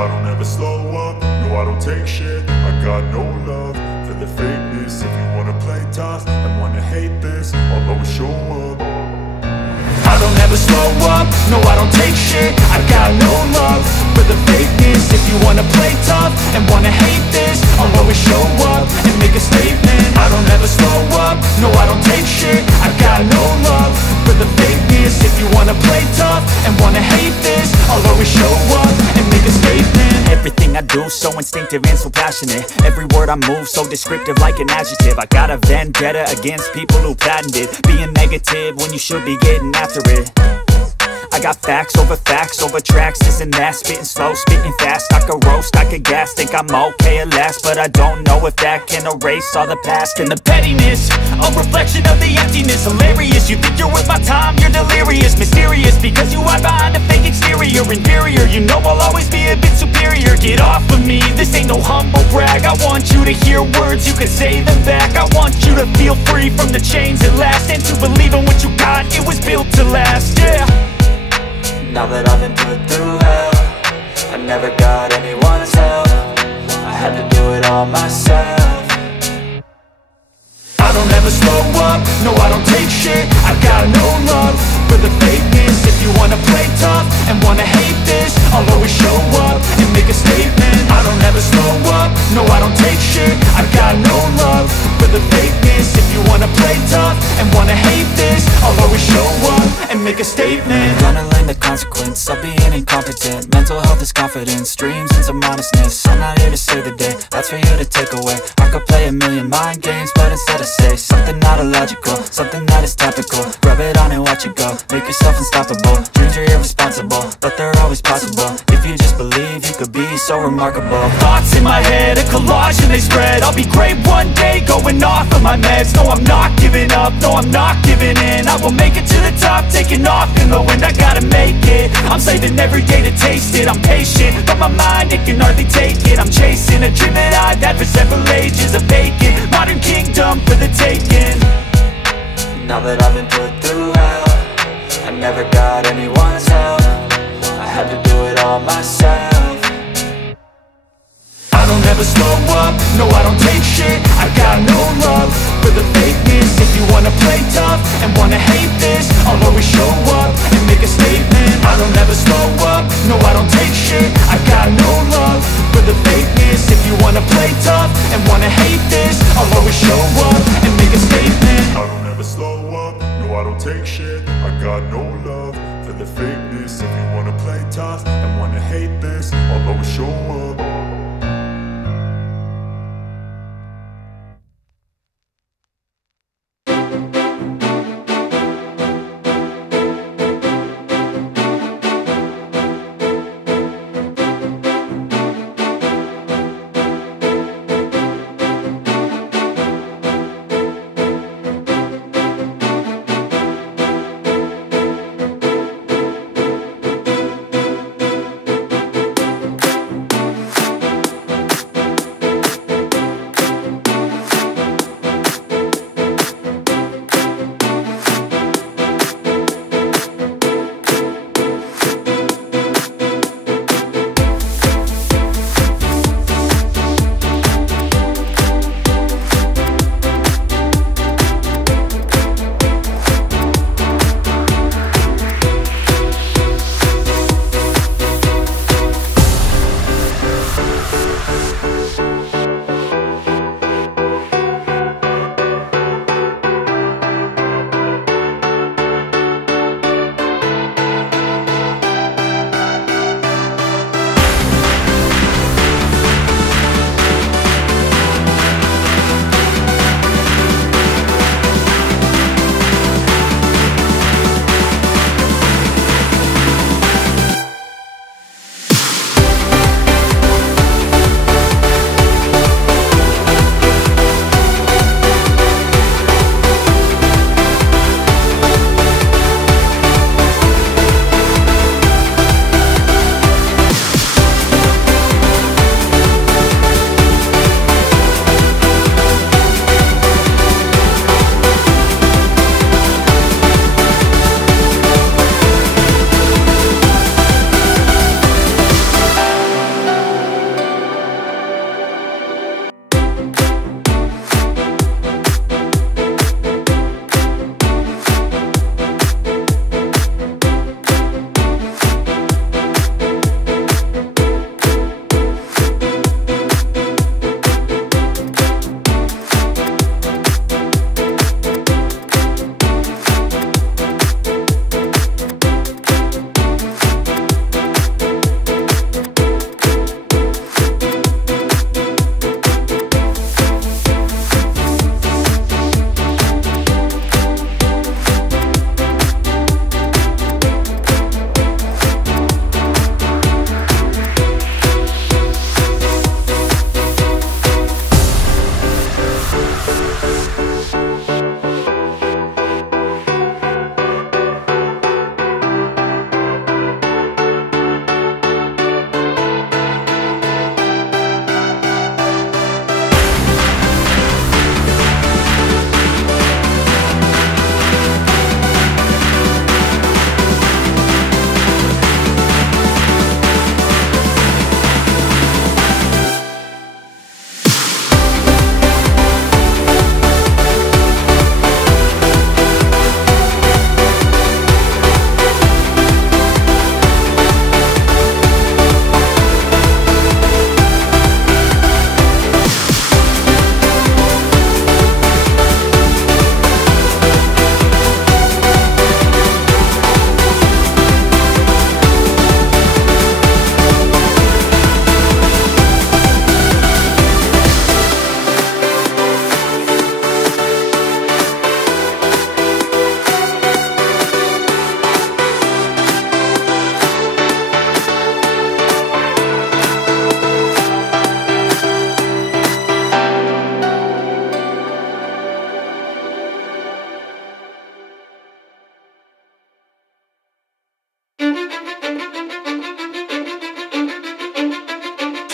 I don't ever slow up, no I don't take shit. I got no love for the fakeness. If you wanna play tough and wanna hate this, I'll always show up. I don't ever slow up, no I don't take shit. I got no love for the fakeness. If you wanna play tough and wanna hate this, I'll always show up and make a statement. I don't ever slow up, no I don't take shit. I got no love for the fakeness. If you wanna play tough and wanna hate this, I'll always show up and make a statement. Everything I do so instinctive and so passionate. Every word I move so descriptive like an adjective. I got a vendetta against people who patented being negative when you should be getting after it. I got facts over tracks, this and that. Spitting slow, spitting fast. I could roast, I could gas. Think I'm okay at last, but I don't know if that can erase all the past. And the pettiness, a reflection of the emptiness. Hilarious, you think you're worth my time, you're delirious. Mysterious, because you hide behind a fake exterior. Inferior, you know I'll always be a bit superior. Get off of me, this ain't no humble brag. I want you to hear words, you can say them back. I want you to feel free from the chains at last, and to believe in what you got, it was built to last, yeah. Now that I've been put through hell, I never got anyone's help. I had to do it all myself. I don't ever slow up, no I don't take shit. I got no love for the fakeness. If you wanna play tough and wanna hate this, I'll always show up and make a statement. I don't ever slow up, no I don't take shit. I got no love for the fakeness. If you wanna play tough and wanna hate this, I'll always show up and make a statement. Gonna learn the consequence of being incompetent. Mental health is confidence, dreams and some honestness. I'm not here to save the day, that's for you to take away. I could play a million mind games, but instead I say something not illogical, something that is topical. Rub it on and watch it go, make yourself unstoppable. Dreams are irresponsible, but they're always possible. If you just believe, you could be so remarkable. Thoughts in my head, a collage and they spread. I'll be great one day, going off of my meds. No, I'm not giving up, no, I'm not giving in. I will make it to the top, taking off in the wind. I gotta make it, I'm saving every day to taste it. I'm patient, but my mind, it can hardly take it. I'm chasing a dream that I've had for several ages. A vacant, modern kingdom for the taking. Now that I've been put through hell, never got anyone's help. I had to do it all myself. I don't ever slow up, no I don't take shit. I got no love for the fakeness. If you wanna play tough and wanna hate this, I'll always show up and make a statement. I don't ever slow up, no I don't take shit. I got no love for the fakeness. If you wanna play tough and wanna hate this, I'll always show up and make a statement. I don't ever slow up, no I don't take shit. I got no love for the fakeness. If you wanna play tough and wanna hate this, I'll always show up.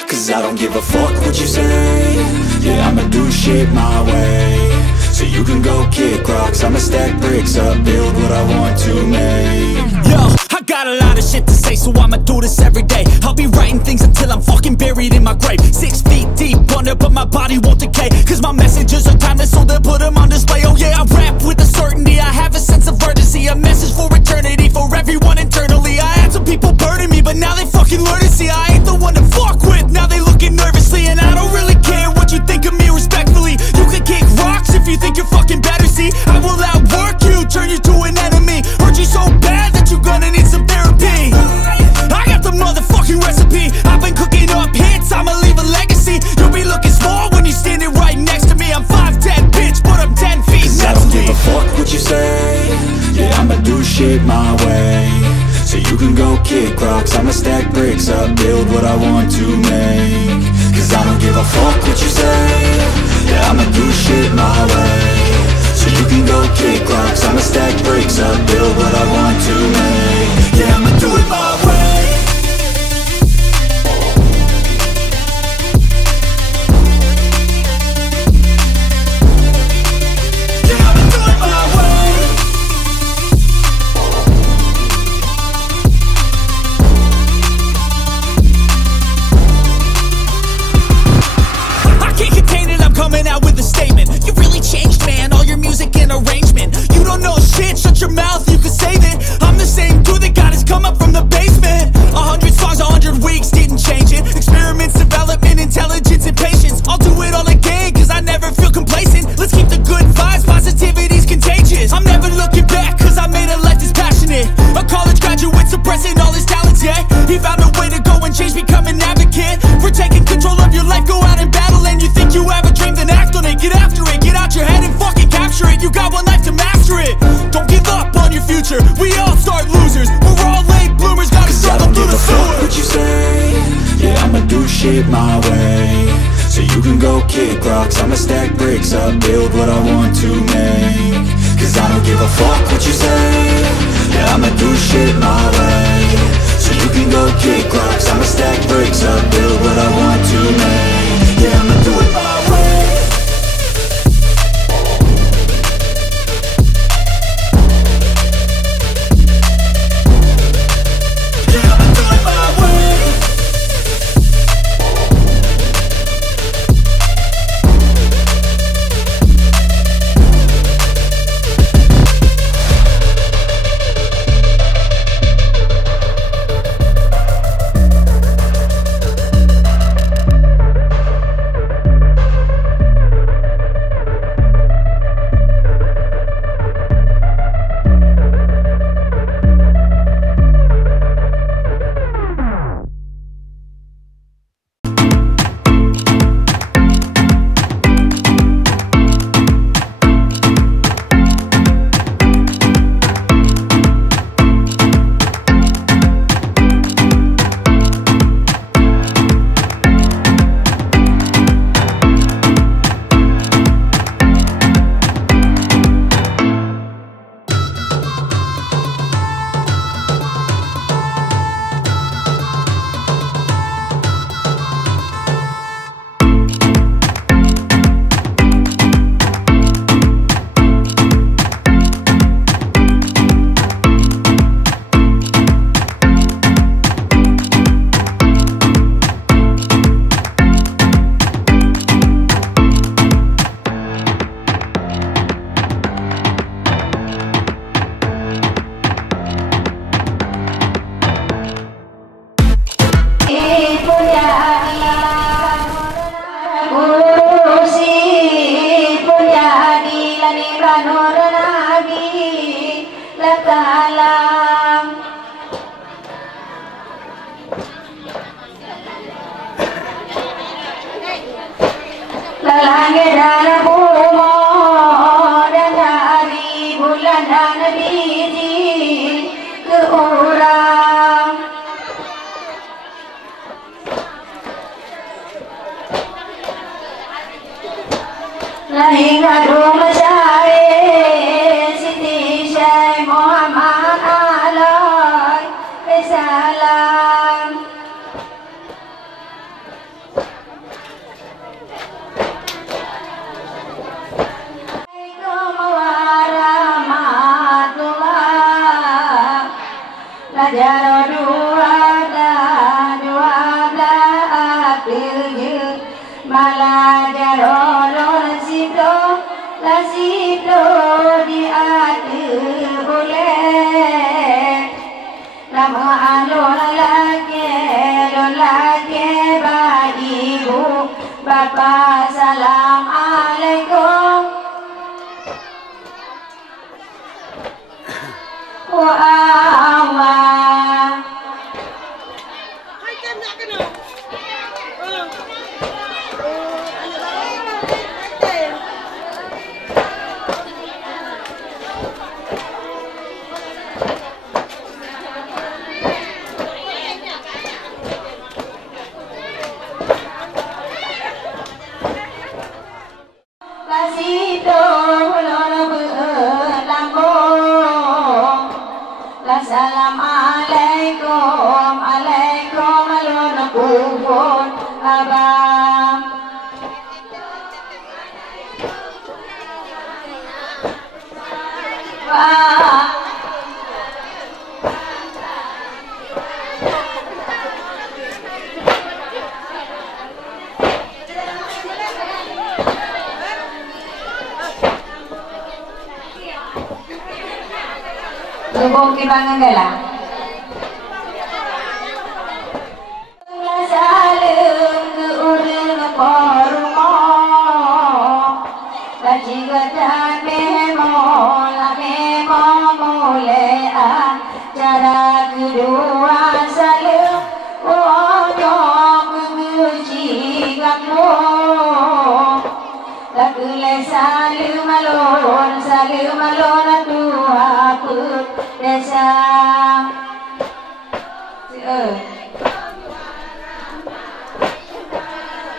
Cause I don't give a fuck what you say. Yeah, I'ma do shit my way. So you can go kick rocks, I'ma stack bricks bricks up, build what I want to make. Yo, I got a lot of shit to say, so I'ma do this every day. I'll be writing things until I'm fucking buried in my grave. 6 feet deep under, but my body won't decay, cause my messages are timeless, so they'll put them on display. Oh yeah, I rap with a certainty, I have a sense of urgency, a message for eternity, for everyone internally. I had some people burning me, but now they fucking learn to see I ain't the one to fuck with, now they looking nervously. And I don't really care what you think of me, respectfully. You can kick rocks if you think you're fucking better, see I will outwork you, turn you to an enemy, hurt you so bad that you're gonna need some therapy. I got the motherfucking recipe, I've been cooking up hits, I'ma leave a legacy. You'll be looking small when you're standing right next to me. I'm 5'10", bitch, but I'm 10 feet Cause next I don't to give me. a fuck what you say, yeah, I'ma do shit my way. So you can go kick rocks, I'ma stack bricks up, build what I want to make. Cause I don't give a fuck what you say, yeah, I'ma do shit my way. So you can go kick rocks, I'ma stack bricks up, build what I want to make. Yeah, I'ma do it my way. Yeah, I'ma do it my way. I can't contain it, I'm coming out with a statement. You really changed, man, all your music and arrangement. You don't know shit, shut your mouth, you can save it. I'm the same dude that got his come up from the basement. 100 songs, 100 weeks, didn't change it. Experiments, development, intelligence, and patience. I'll do it all again, cause I never feel complacent. Let's keep the good vibes, positivity's contagious. I'm never looking back, cause I made a life that's passionate. A college graduate suppressing all his talents, yeah. He found a way to go and change, become an advocate for taking control of your life, go out and battle. And you think you have a dream, then act on it. Get after it, get out your head and fucking capture it. You got one life to master it. Don't give up on your future, we all start losers. We're all late bloomers, gotta Cause I struggle don't through give the a fuck sewer. what you say, yeah, I'ma do shit my way. So you can go kick rocks, I'ma stack bricks up, build what I want to make. Cause I don't give a fuck what you say, yeah, I'ma do shit my way. So you can go kick rocks, I'ma stack bricks up, build what I want to make. Yeah, I'ma do it my way. Yeah, I'ma do it my way. Lasito diadu boleh Lama alon lagi bagi ibu Bapak salam alaikum Wa Allah Lasito ulun berlambung Assalamualaikum alaikum ulun kupun abang Wah Lubong tibangan gala Salam ke urang pormo Kaji gadan memo mulai acara kedua salam Onyok keguci kamu Lakule salam alon Tuhan pun desa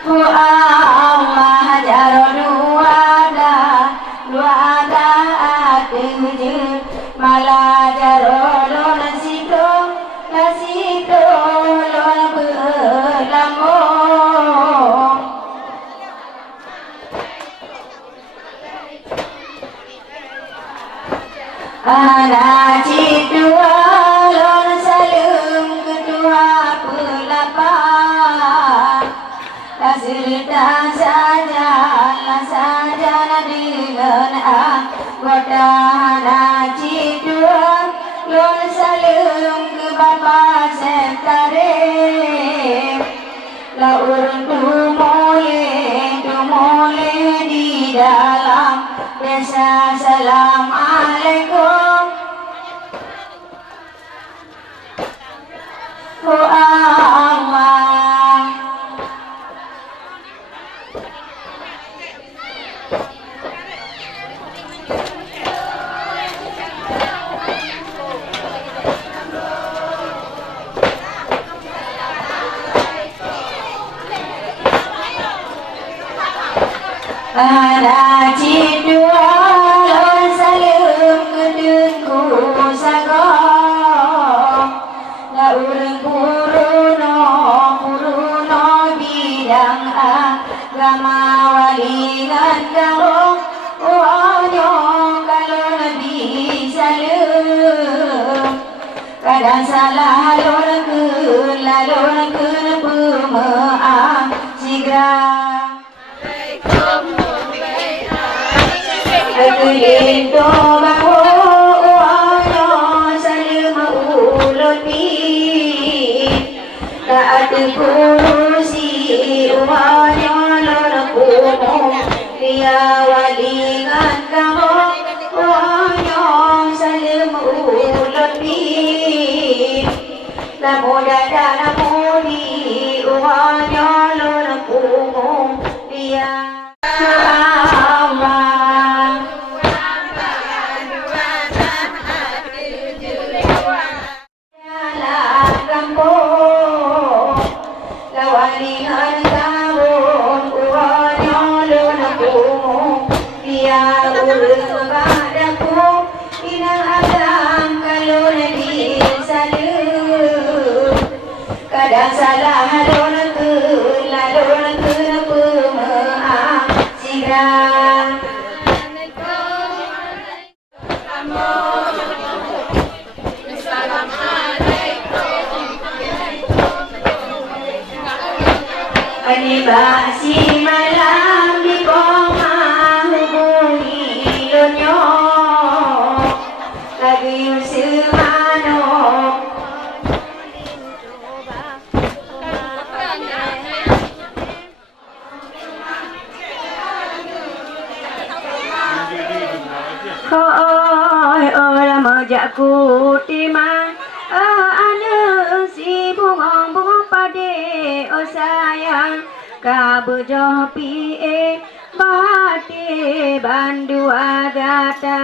Ku Allah jaro luada atujud malah jaro lo nasito lo berlambung Anak cidua lon salam kedua pelapan Laserta saja dengan anggota anak cidua lon salam ke bapa sentare La urun tumole di dalam desa Assalamualaikum Allah Ada cidua lon salam kedengku sagong La urang puruno bidang agama walingan galong Onyo kalau nabi salam Kadang salah lon ke pemaaf sigra Lindo bahu uano salam ulun bi Taat kurusi uano lon kumu Dia walingan kamu uano salam ulun bi Namu dada namu di uano lon kumu Dia Kadang salah lalu pemaaf sigra Anibasi malam di koma hubungi Ôi ơi mà dạ cụ đi mà anu si bunga bunga pade o sayang kabu jopi bate bandu agata.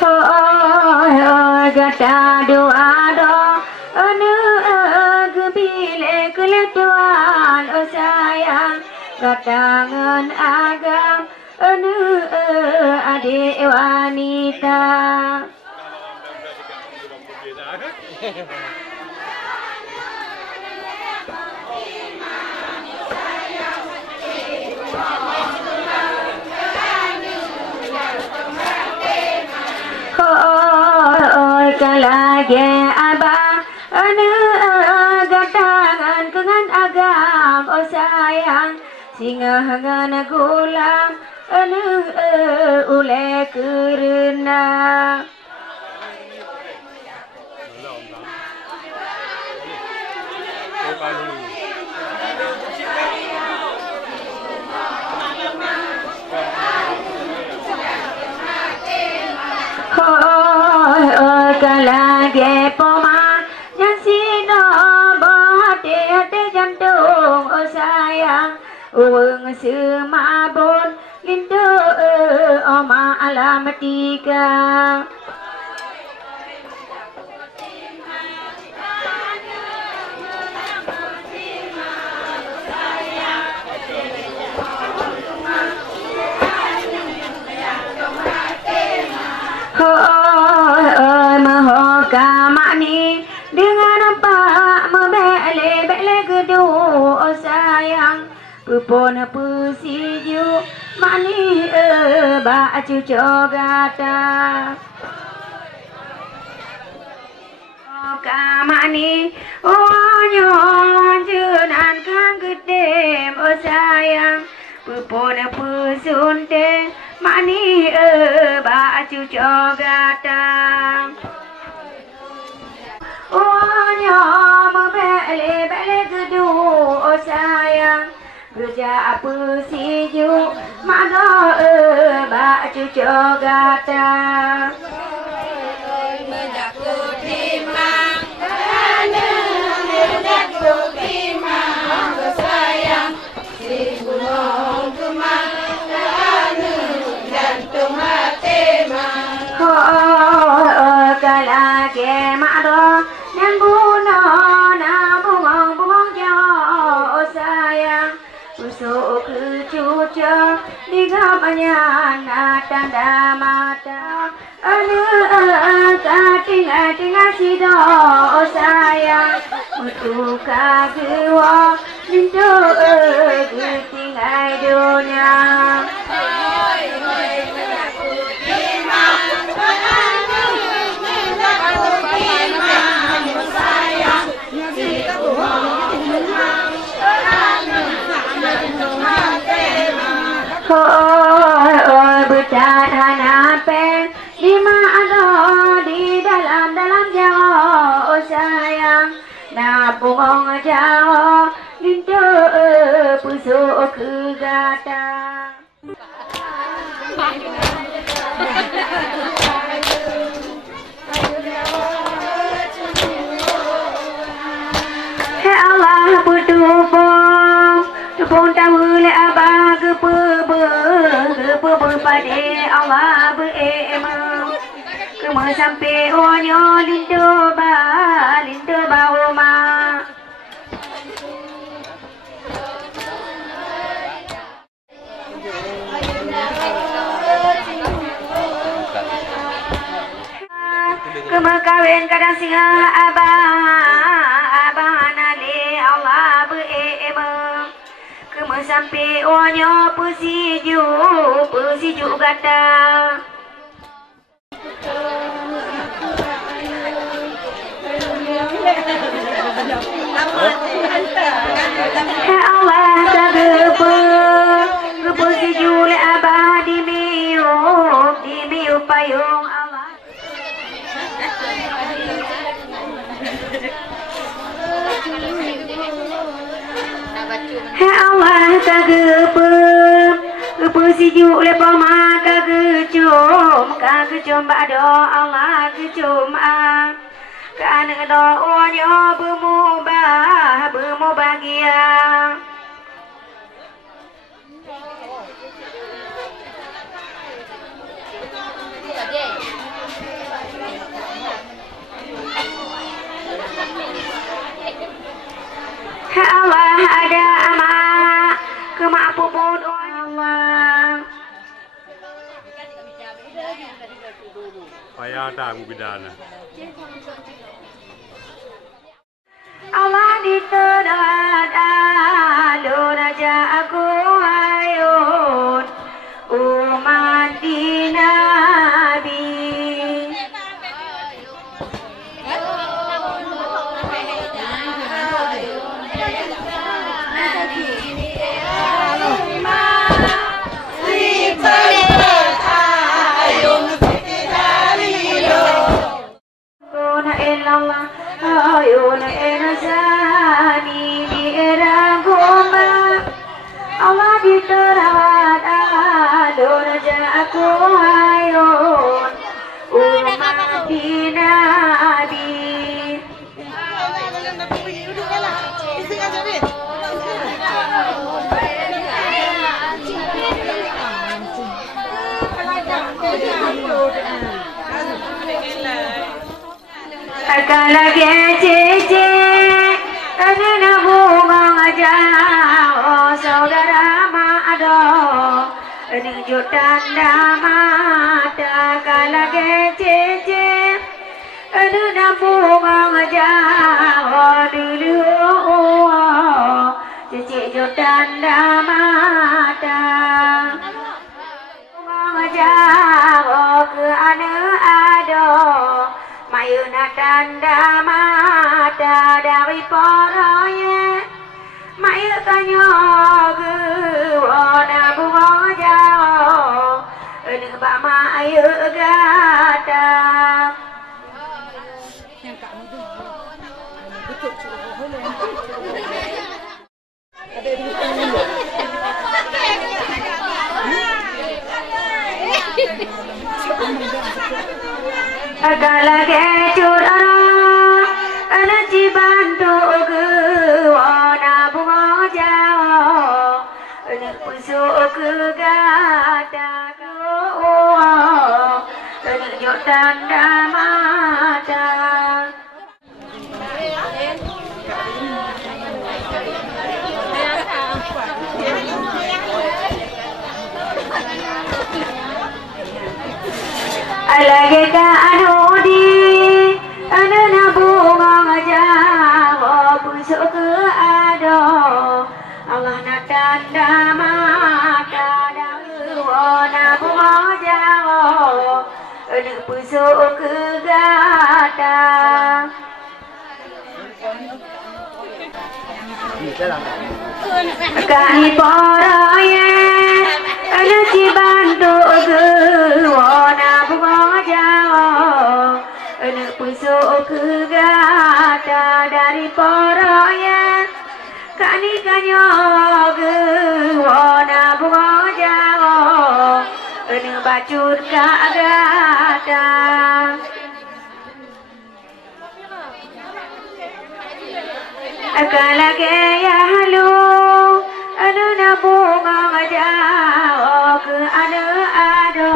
Ôi gata doa do anu gebile keletuan o sayang gatangan agam anu adik wanita. Ôi kalage abang anu gatangan kengan agam o sayang singa hangan gulam anu ule kerena. Ôi kalage poma yang sino bahate hati jantung o sayang uang semabon lindu oma alam tiga. Ôi mahoka mani dengan apa membele gedung oh sayang pupon pusiju mani baju jogata. Mahoka mani oh nyon junan kan gede oh sayang pupon pusunte mani baju jogata. Oh nyom bele gedung oh sayang kerja apa siju mana baju jogata. Kalage mado yang guna na bungong jauh sayang busuk cuca digamanya na tanda mata anu katinga sido sayang mutu kagewa lindu tinggai dunia. Ôi bercadana pen di mana di dalam jauh oh sayang na bungong jauh lindu pusuk kegata. Hey Allah tupung tahu le abah gepe pada Allah beemang kema sampai onyo lindu ba oma. Kema kawin kadang singa abah nale Allah beemang kema sampai onyo pusiju gata. Ya Allah kagepe siju le abah di miu payung Allah. Hai Allah kagep sijuk lepo ma kagecum bado Allah kecum kan do onyo bemu bahagia. Allah ada amak kemampuan Allah. Payah tak bidana. Allah diterat alur raja aku hayun umat di Nabi. Ayun enazani di era gomba Allah diterawat alur raja aku ayun umat di Nabi. Akala gece karena bunga jauh saudara mado ini jutaan mata kala gece karena bunga jauh dulu cici jutaan mata bunga jauh ke ado mayuna tanda mata dari poroye mayu kanyo wana bunga jauh ini bak mayu gata agala gecura ana cibantu ge wana bunga jauh ana pusuk ke gata ana jok tanda mata alage ka anudi anana bunga jauh pusuk ke ado Allah na tanda mata dari wana bunga jauh ana pusuk ke gata kani poroye ana cibantu ge wana bunga jauh ana pusuk ke gata dari poroye kani kanyo ge wana bunga jauh ana bacut ka gata akala ke ya halu anu na bunga jauh ke ado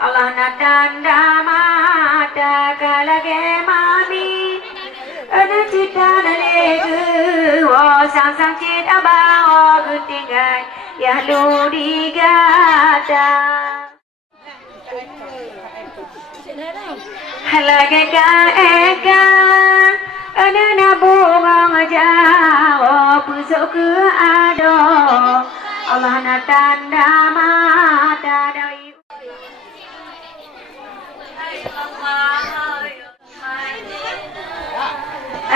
Allah na tanda mata kala ke mami anu cita lege wo sang cit abao tinggal ya halu di gata halage ka eka ana na bunga jauh pusuk ke ado Allah na tanda mata dari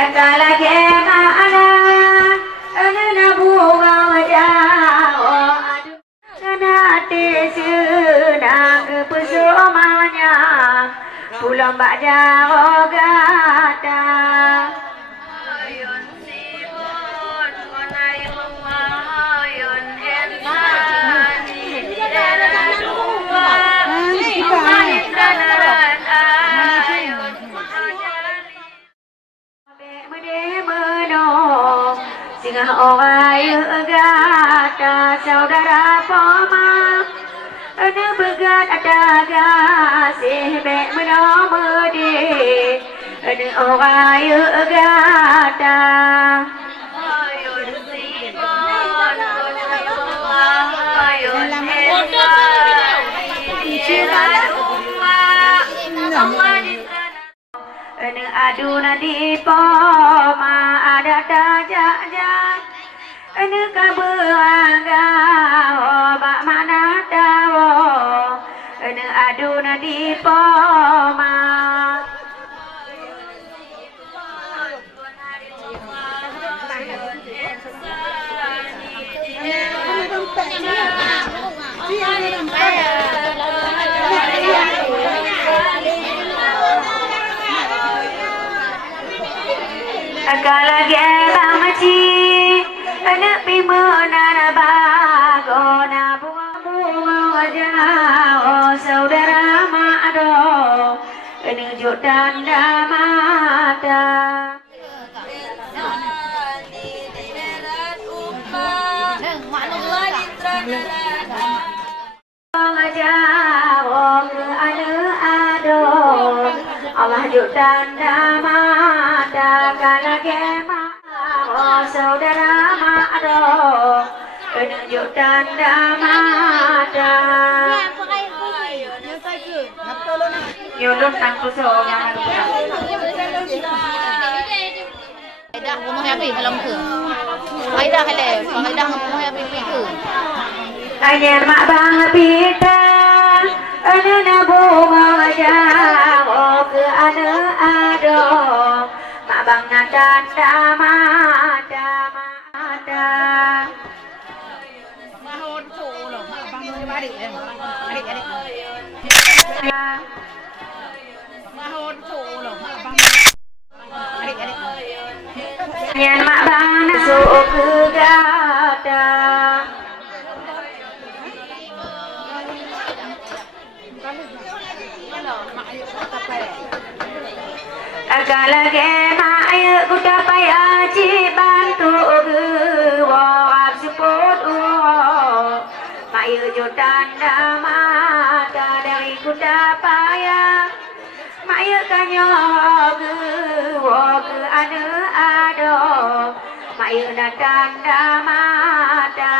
akala ke ana na bunga jauh ado kana te sunang pusuk lomba jauh gata. Singa orai gata saudara poma ane begat adaga sebe menomede ane orai gata ane aduna di poma ada tajak ane kabuanga oba mana tawo ane aduna di poma Akala gela maci anak pimona bagona bunga jauh saudara mado menuju tanda mata jauh ke ado Allah ju tanda mata kana gema saudara mado menuju tanda mata yulun tangku seorang dah rumah yang pergi malam ke ai dah hele ai dah rumah yang pergi ke Anyan mak bang pita ane na bunga jauh ke ane ado mak bang na tanda mata mata mahon fu loh mak bang noi balik adik mahon fu loh mak bang adik Anyan mak bang na suuk ke gata Agala ge maya kuda paya ci bantu ge wo support maya jo tanda mata dari kuda paya maya kanyo ge wo ge ado maya na tanda mata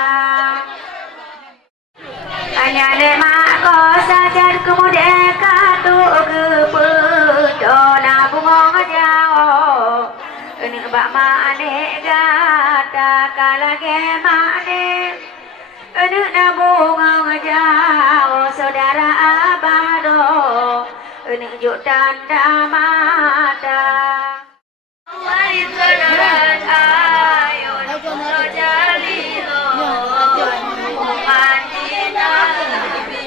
anyane mak ko sajan kemudian katu ge pedona bunga jauh ini bak mane gata kala ge mane ini na bunga jauh saudara abado ini ju tanda mata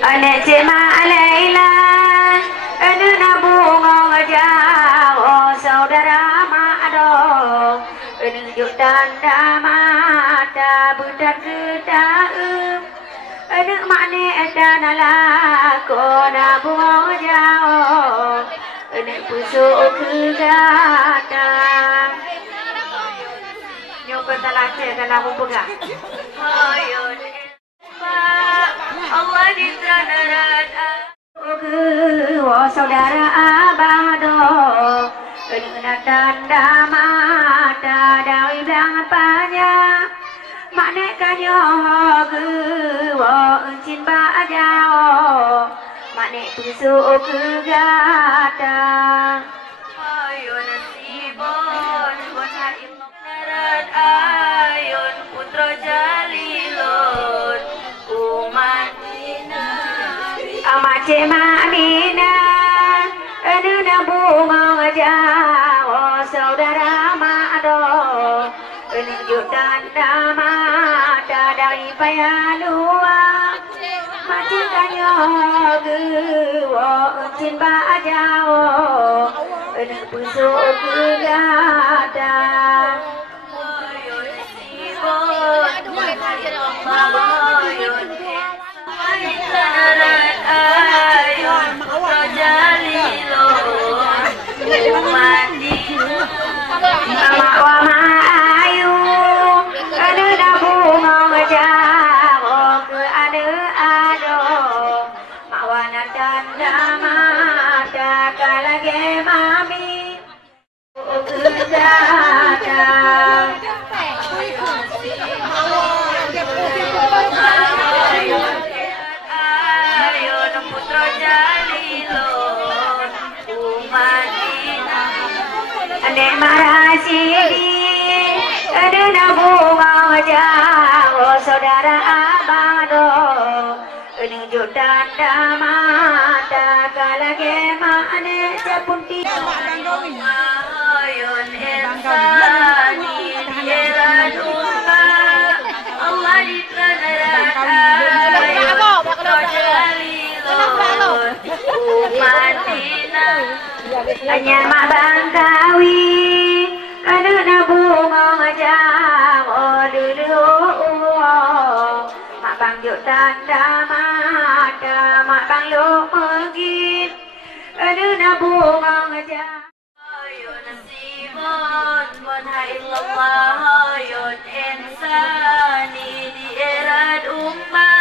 ane cema Laila ane na bunga jauh saudara mado ane ju tanda mata budak kita ane makne dana lakona bunga jauh ane pusuk kegata nyoba talace kana bubuga Allah di tanarat saudara abado kena tanda mata dari bang panya makne kanyo ge wo encin ba jao makne tusuk ke gata ayun sibon botai tanarat ayun putra jalilun Amace Mamina ane na bunga jauh saudara mado ane ju tanda mata dari paya luar mace makanya gewo encin bajawo ene pusuk kegadang ayun sibon ayun ayun jalilo mandi mama wa mayu ada dabu ngajawo ke ada ado mawana tanda mata kalage mami kedatang ayun putra jalilo umadina ane marasidi ada nabu ngajawo saudara abado ini judan damata kalage mane japunti ayun insani diradumba Allah umatina hanya mabangkawi ada nabu ngajawo dulu mak bang judan damata mak bang lo megit ada nabu ngajawo ayun sibon wana illallah ayun insani diirad umma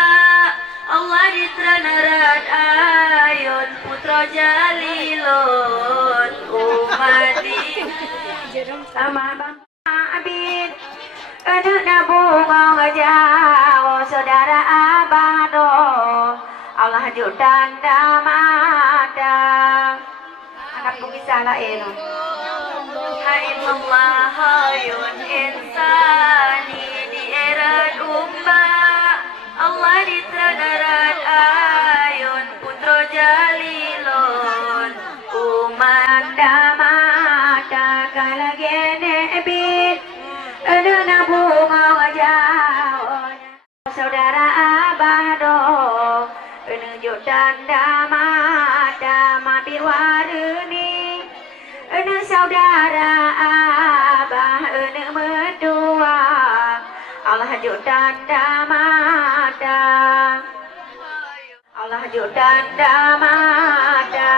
Allah diteranarad ayun putra jalilun umadi sama bang abid ada nabu ngajawo saudara abado Allah judan damata anakku bisa lah eno hai Allah ayun insani diirad umma Allah diteranarad ayun putra jalilun umanda mata kalage nebit ada nabu ngajawo saudara abado menuju tanda mata mabi warni ene saudara abah ene medua Allah judan damata Allah judan damata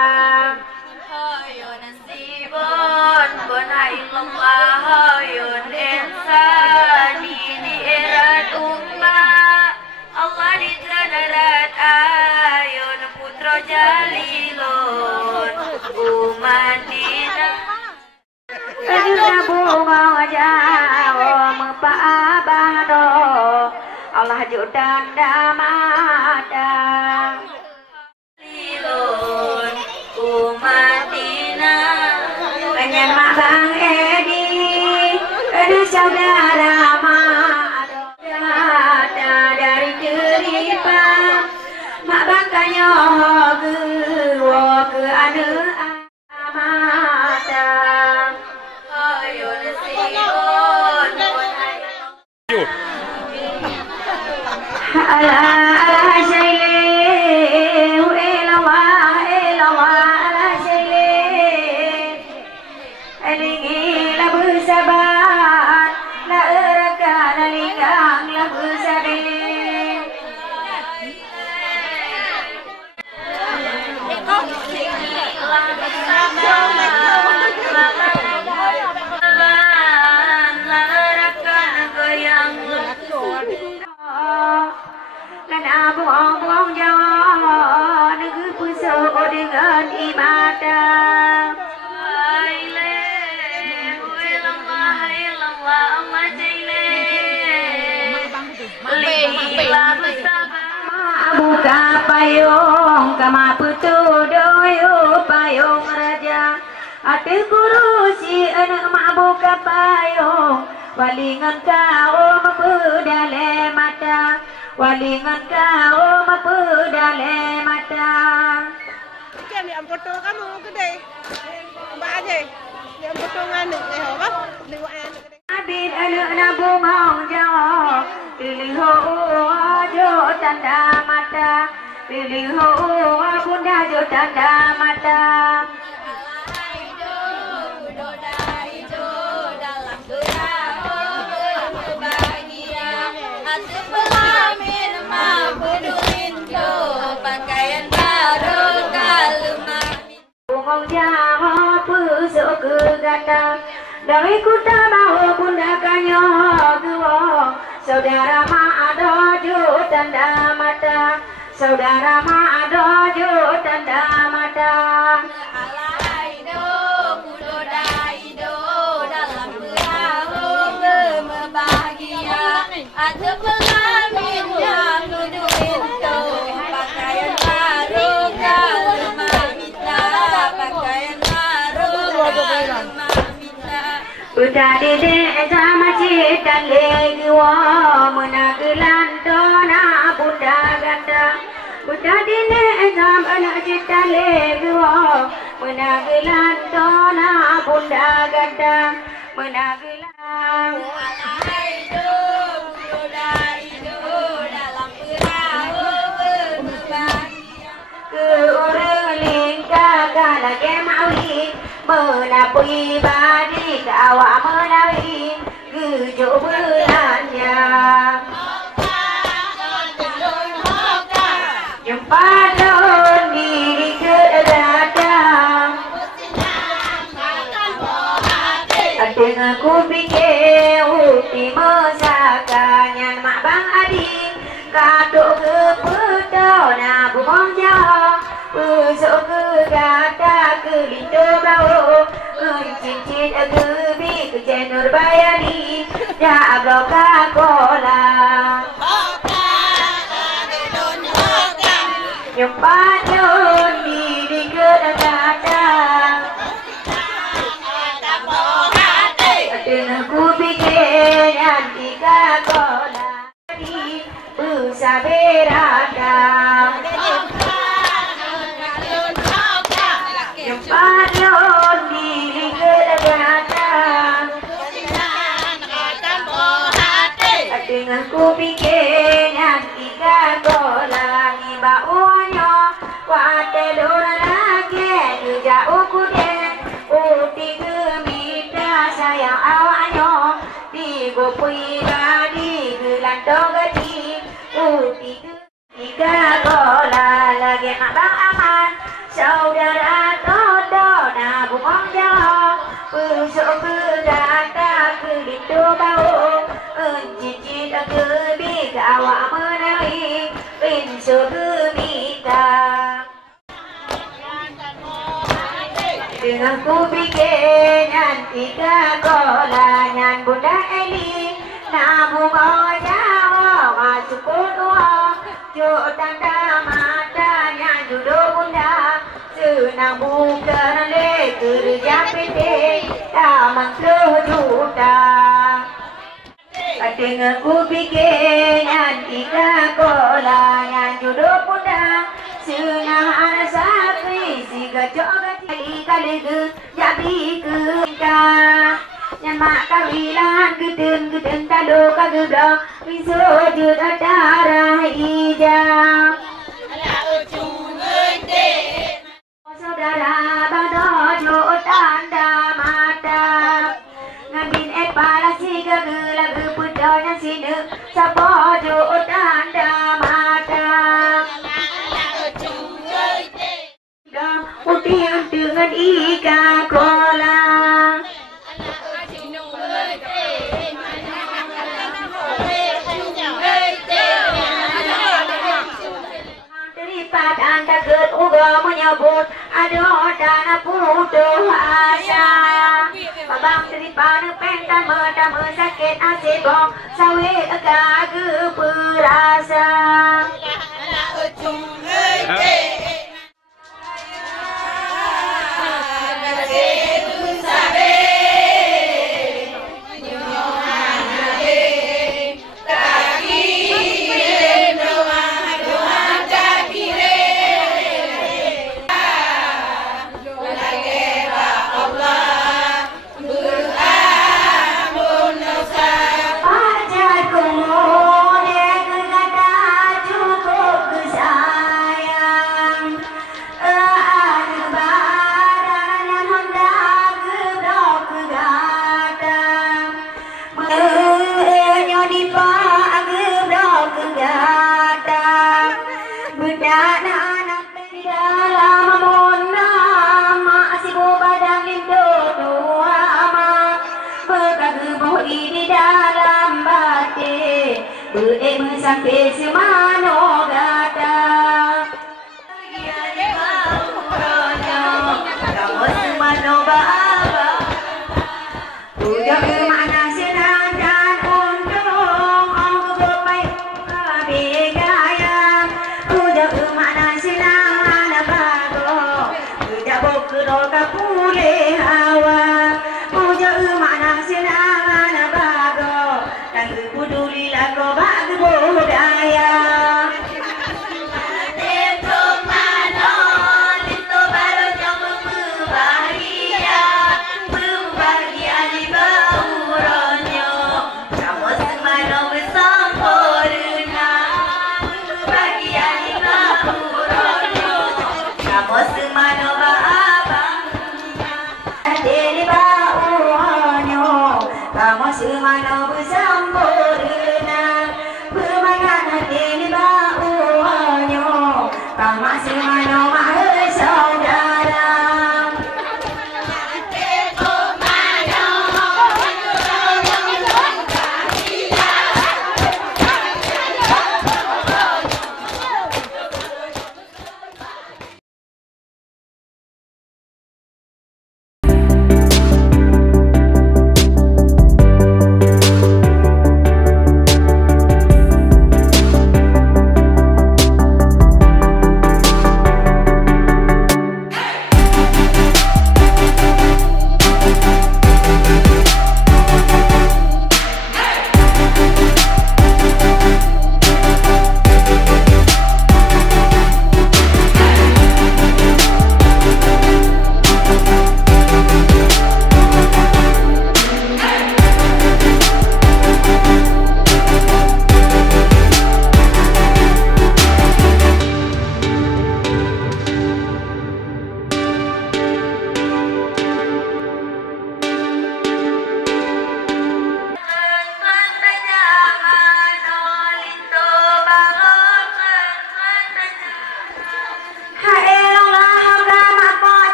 ayun sibon bona illallah ayun insani diirad umma Allah diteranarad ayun putra jalilun umadina ada bunga ngajawo mepa abado Allah judan damata lilun umadina penyen mak bang edi ada saudara mado data dari cerita mak bang kanyoho gewo ke ada mata ayun sibon ala shayle ila ala shayle alingi la bersabar la erakan alingang la bersabar buang Jawa negeri pusat dengan ibadah buka payung kama putu doyo payung raja ate kurusi anak mak buka payung walingan kau mapudale mata walingan kau mapudale mata kan ni am foto kamu gede mbak aja yang foto nganu apa liwaan abid anak nabu mau jauh pilih ho ajo tanda mata pilih Liho bunda jo tanda mata. Bungong jaho puso kegata dari kuta bahu bunda kanyo guo. Saudara Ma'ado jo tanda mata. Saudara Ma'ado jo tanda mata. Ada pelamin yang nuduhin kau pakaian baru kalau mamita pakaian baru kalau mamita. Udah dedek sama citan lagi wo menagelan dona bunda ganda. Udah dedek sama anak citan lagi wo menagelan dona bunda ganda. Menagelan. Menapui badi kawa menawi gejo belanja jempat lon diri kedatang dengan ku pikir uti mesakannya mak bang adi katuk ke petona bumong jauh pusuk ke gata ke lindo bau cincin ke bi ke jenur bayani jablo kakola nyempat lon diri ke gata dengan ku pikir nanti kakola di busa berada Balon diri kedekatan dengan ku pikir nanti kakola ni baunya wate dora lagi jauh kudet uti gemita sayang awaknya di gopui badi gelandong gadi uti kakola lagi mak bang aman saudara Todona bungong jauh pusuk kegata kelindu bau cincin kebi awak menawi pinsu gemita dengan ku pikir nanti kakola nyan bunda Eli nabung jauh masuk kedua jo tanda matanya duduk bunda senang bukan le kerja PT taman sejuta dengan ku pikir nanti kakola yang duduk bunda senang ada sapi si gajok kali ke jadi ke yang mak kawilan gedeng tado kagedong miso juta darah hijau saudara badojo tanda mata ngabin palasi gagela gepudonya sini sabojo tanda mata putih dengan ika kola anda ket uga menyebut aduh dana putuh asa babang seripana pentan medam sakit asibong sawi kage perasa Pacar kumu dia kegata semano gata kamu semano baba udah kemana senang dan untung aku bermain kabegaya udah kemana senang mana bago udah bokro kapule hawa udah kemana senang mana bago dan peduli lagu bago budaya semana bersempurna permainan hati bauanyo kama semana maha saudara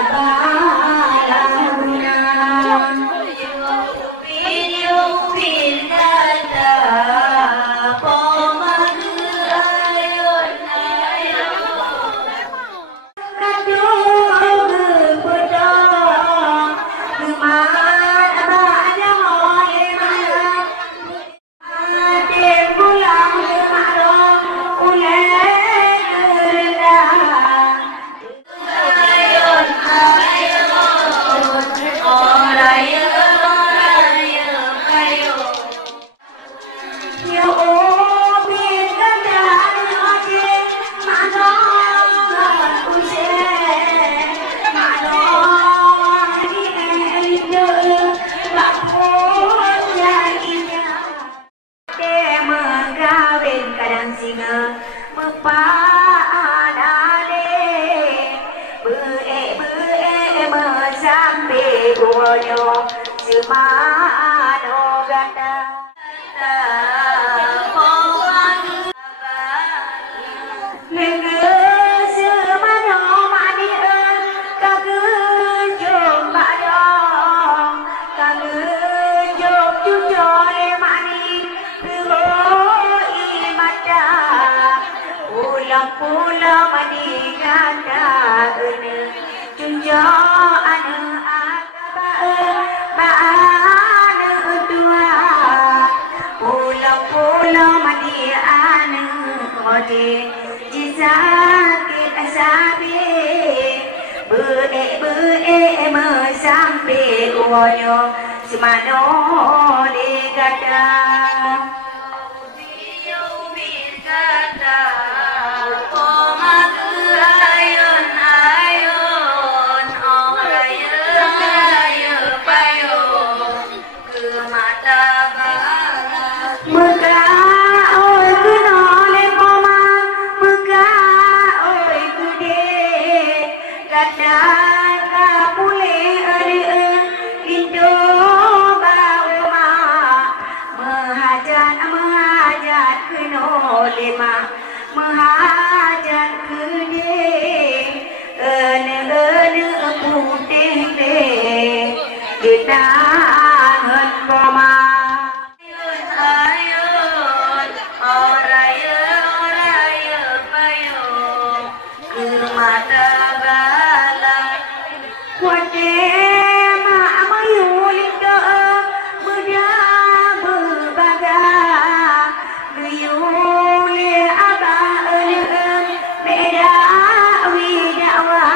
Abang, Odi jisakit asabi Be mesampai uonyo Semano digada Biu birgada Oma ayun ayun Raya payo Ke mata Mega oi kunole poma Mega oi kude Gada kapule ade Indo bauma Mahajat kunole ma Mahajat kude Ene putih le Ditahan poma ayun Oraya payo Ke mata bala Wate ma amayulik doa Muda berbaga Guyule aba elem Beda widawa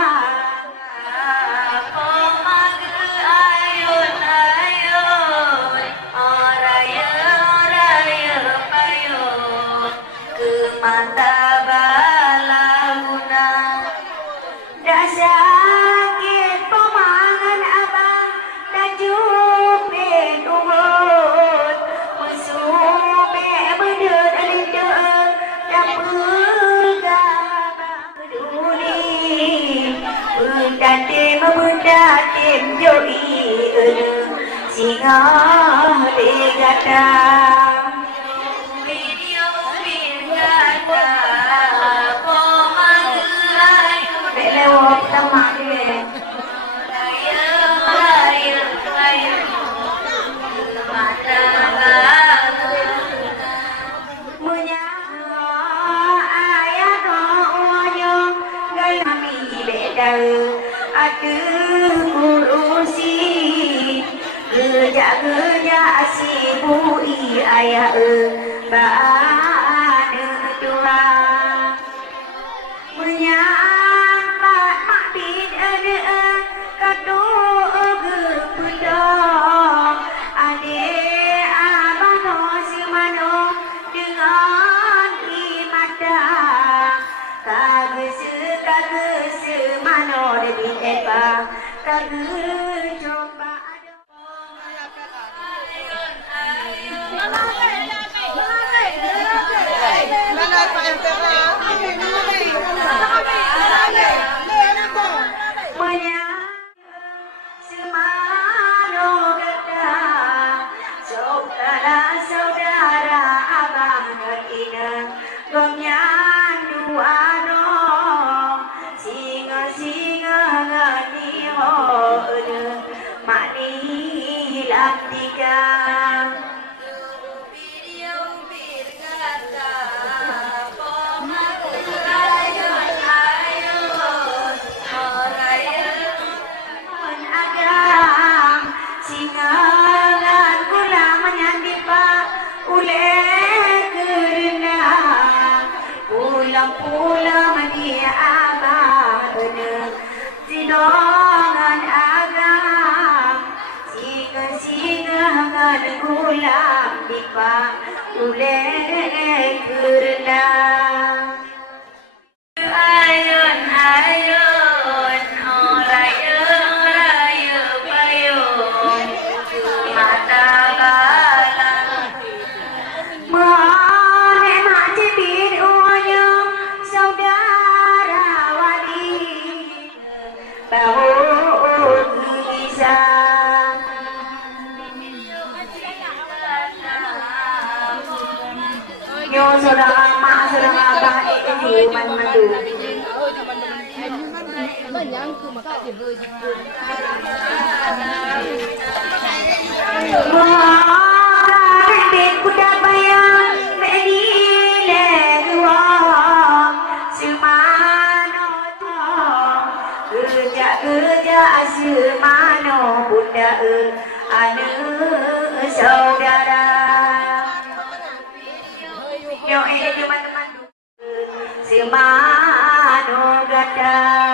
ayun ayun Oraya payo Ke mata bala guna Dah sakit pemangan abang Tajupe urut Musupe bedut alidut Dan bergabah peduli Berdatim berdatim joi Singa legata Video birgata Lewat temak dia Raya mata Menyala ayah doanya Galami beda Ada urusi Kerja-kerja si bui ayah Ba'ana Tuhan Menyampat makbid ada Kado gepedang Adik abano semano Dengan imata Kage semano Lebih tebak Kage coba saudara abang kita Gomnyanduano Singa-singa ngani hode Mani hilang tiga Video birgata Ayun ayun Oraya agam Singalan gula menyandipa Ule kerana Pulang-pulang dia abang Sidongan agam Singa-singa gulam dipa Ule kerana Ayun ayun Oraya payo Mata bala Mana mak cebir uanya Saudara wali Bahu bisa Nyo saudara mak saudara abah Ini man-mandu Mahal kuda bayang Menile gua Semano Kerja-kerja semano Bunda anu saudara Yo teman-teman semano gata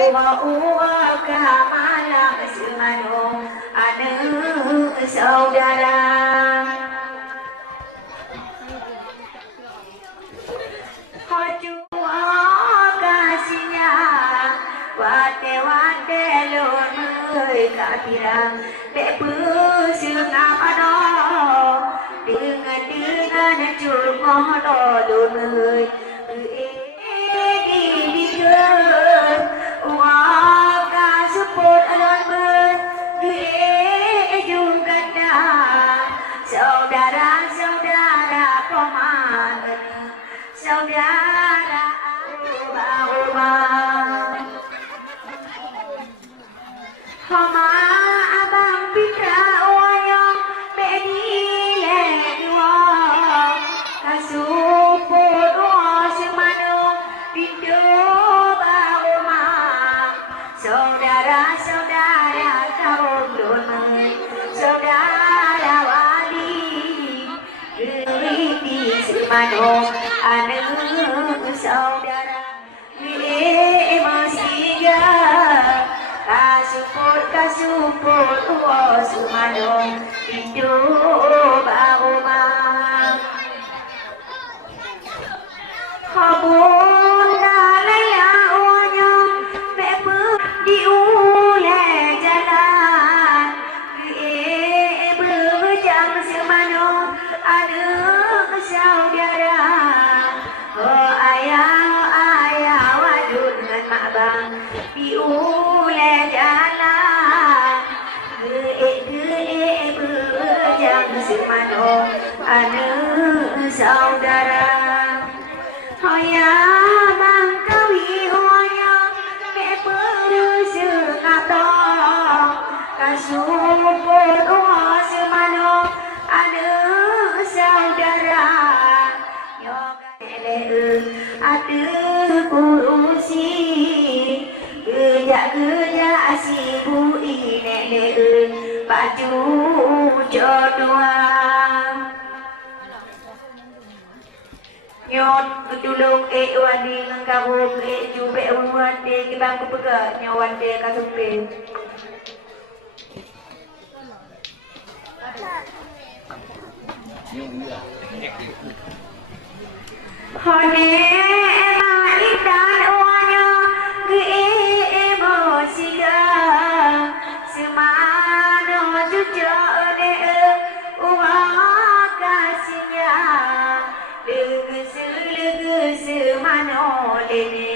Hãy Uwa kamalang semano anak saudara. Hajua kasihnya wate-wate lon mereka pirang bepusunam ano dengan curmoh lon saudara-saudara koman, saudara ubah-ubah. Hama abang pitra wayang bedile dua, kasuput wa semano pintu bahuma. Saudara-saudara kaum lumai, saudara wali, geriti semano anak saudara. Masiga kasuput wa semano pintu bahuma. Habun dalaya wanya bepu diule jalan berjam semano anak saudara. Oh ayah wadud dengan mak bang diule jalan berjam semano anak saudara. Hoya bang kawi hoya beperusu ngato kasuput wa semano ada saudara. Yoga ele ada kurusi geja si bu ini baju jodoh. Nyon ketulung wadi ngangkabu jube wadi kibang kupega nyawande kasumpe. Hone maitan wanya ge bosiga semano jujo de uwa kasihnya. Lega semano lene